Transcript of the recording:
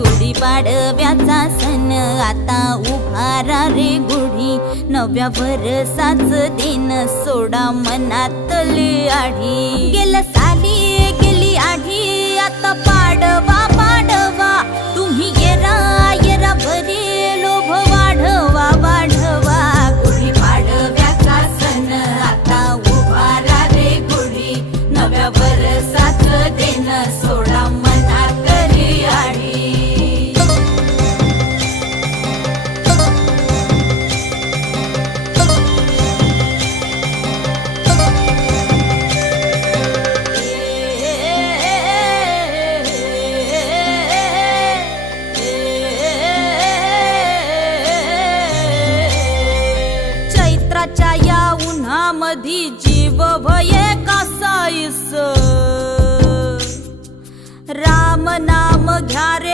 गुढीपाडव्याचा सण आता उभारा रे गुढी, नव्या वर्षाच दिन सोडा मनातली आढी। गेलं साली गेली आढी, आता पाडवा पाडवा, तुम्ही येरा येरा बरे लोभ वाढवा वाढवा। गुढीपाडव्याचा सण आता उभारा रे गुढी, नव्या वर्षाच दिन सोडा मनातली आढी। चैत्राच्या या उन्हामधी जीव भये कासाईस, राम नाम घ्या रे